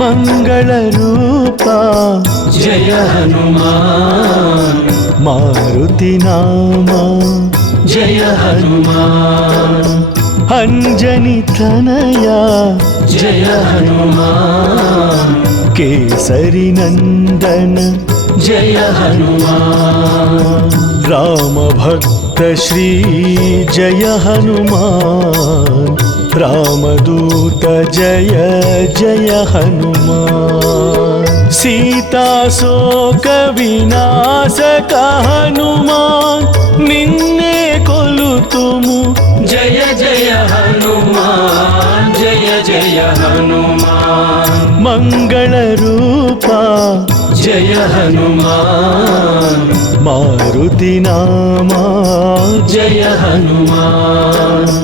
ಮಂಗಳ ರೂಪ ಜಯ ಹನುಮಾನ್ ಮಾರುತಿ ನಾಮ ಜಯ ಹನುಮಾನ್ ಅಂಜನಿ ತನಯ ಜಯ ಹನುಮಾನ್ ಕೇಸರಿ ನಂದನ ಜಯ ಹನುಮಾನ್ ರಾಮ ಭಕ್ತ ಶ್ರೀ ಜಯ ಹನುಮಾನ್ ರಾಮದೂತ ಜಯ ಜಯ ಹನುಮಾನ್ ಸೀತಾ ಶೋಕ ವಿನಾಶಕ ಹನುಮಾನ್ ನಿನ್ನೆ ಕೊಲುತುಮು ಜಯ ಜಯ ಹನುಮಾನ್ ಜಯ ಜಯ ಹನುಮಾನ್ ಮಂಗಳ ರೂಪ ಜಯ ಹನುಮಾನ್ ಮಾರುತಿ ನಾಮ ಜಯ ಹನುಮಾನ್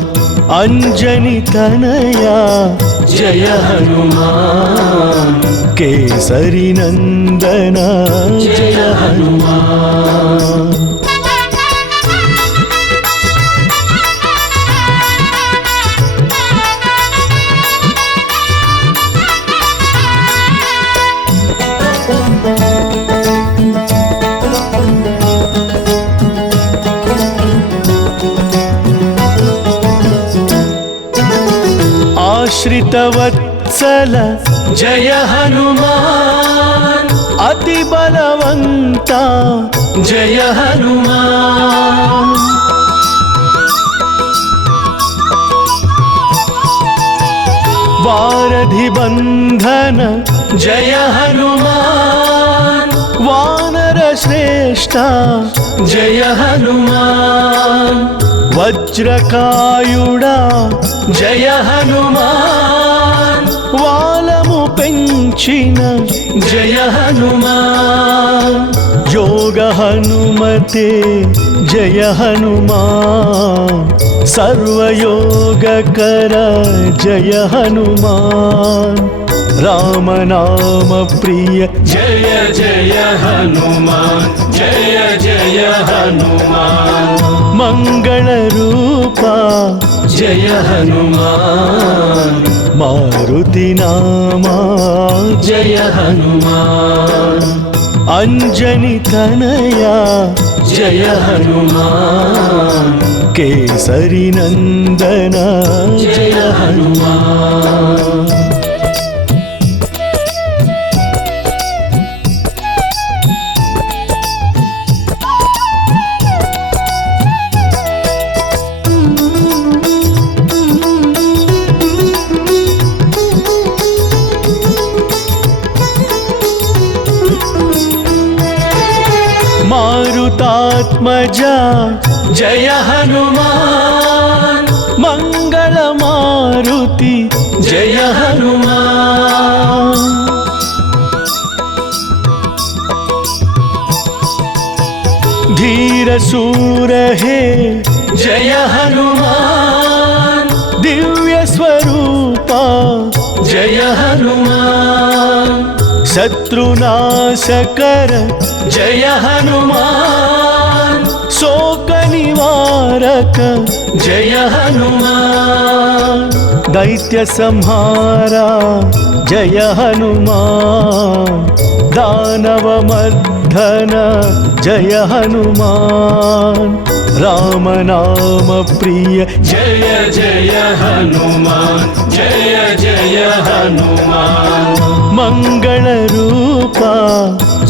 ಅಂಜನಿ ತನಯ ಜಯ ಹನುಮಾನ್ ಕೇಸರಿ ನಂದನ ಜಯ ಹನುಮಾನ್ ಆಶ್ರಿತವತ್ಸಲ ಜಯ ಹನುಮಾನ್ ಅತಿ ಬಲವಂತ ಜಯ ಹನುಮಾನ್ ವಾರಧಿ ಬಂಧನ ಜಯ ಹನುಮಾನ್ ವಾನರ ಶ್ರೇಷ್ಠ ಜಯ ಹನುಮಾನ್ ವಜ್ರಕಾಯುಡ ಜಯ ಹನುಮಾನ್ ವಾಲము పెంచిన ಜಯ ಹನುಮಾನ್ ಯೋಗ ಹನುಮತೆ ಜಯ ಹನುಮಾನ್ ಸರ್ವಯೋಗಕರ ಜಯ ಹನುಮಾನ್ ರಾಮನಾಮ ಪ್ರಿಯ ಜಯ ಜಯ ಹನುಮಾನ್ ಜಯ ಜಯ ಹನುಮಾನ್ ಮಂಗಳ ರೂಪ ಜಯ ಹನುಮಾನ್ ಮಾರುತಿ ನಾಮ ಜಯ ಹನುಮಾನ್ ಅಂಜನಿ ತನಯ ಜಯ ಹನುಮಾನ್ ಕೇಸರಿ ನಂದನ ಜಯ ಹನುಮಾನ್ ಮಾರುತಾತ್ಮಜ ಜಯ ಹನುಮಾನ್ ಮಂಗಳ ಮಾರುತಿ ಜಯ ಹನುಮಾನ್ ಧೀರ ಶೂರ ಹೇ ಜಯ ಹನುಮಾನ್ ದಿವ್ಯ ಸ್ವರೂಪ ಜಯ ಹನುಮಾನ್ ಶತ್ರುನಾಶಕರ ಜಯ ಹನುಮಾನ್ ಶೋಕ ನಿವಾರಕ ಜಯ ಹನುಮಾನ್ ದೈತ್ಯ ಸಂಹಾರ ಜಯ ಹನುಮಾನ್ ದಾನವ ಮರ್ಧನ ಜಯ ಹನುಮಾನ್ ರಾಮನಾಮ ಪ್ರಿಯ ಜಯ ಜಯ ಹನುಮಾನ್ ಜಯ ಜಯ ಹನುಮಾನ್ ಮಂಗಳ ರೂಪ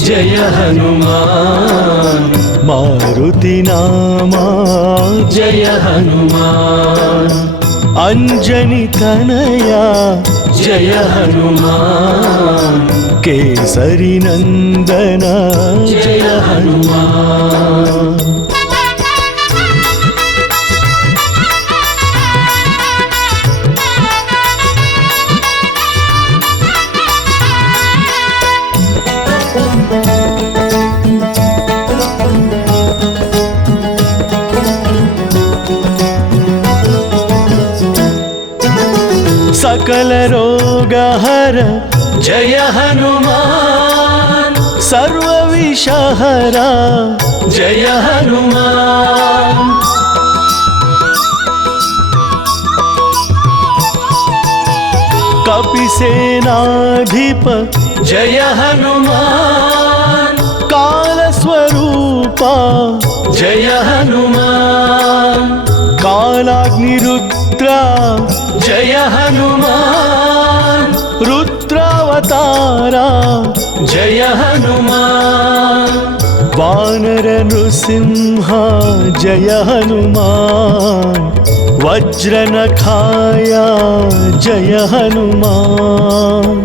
ಜಯ ಹನುಮಾನ್ ಮಾರುತಿ ನಾಮ ಜಯ ಹನುಮಾನ್ ಅಂಜನಿ ತನಯ ಜಯ ಹನುಮಾನ್ ಕೇಸರಿ ನಂದನ ಜಯ ಹನುಮಾನ್ सकल रोग हर जय हनुमान सर्व विष हरा जय हनुमान कपिसेनाधिप जय हनुमान कालस्वरूपा जय हनुमान कालाग्निरुद्रा जय हनुमान रुद्रावतारा जय हनुमान वानर नृसिंहा जय हनुमान वज्रनखाया जय हनुमान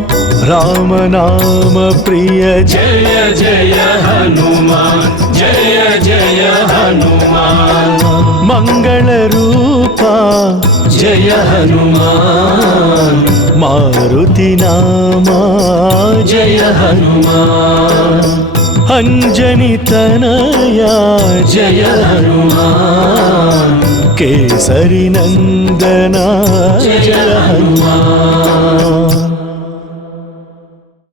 राम नाम प्रिय जय जय हनुमान जय जय हनुमान मंगल रूपा जय हनुमान मारुति नामा जय हनुमान अंजनी तनया जय हनुमान केसरी नंदना जय हनुमान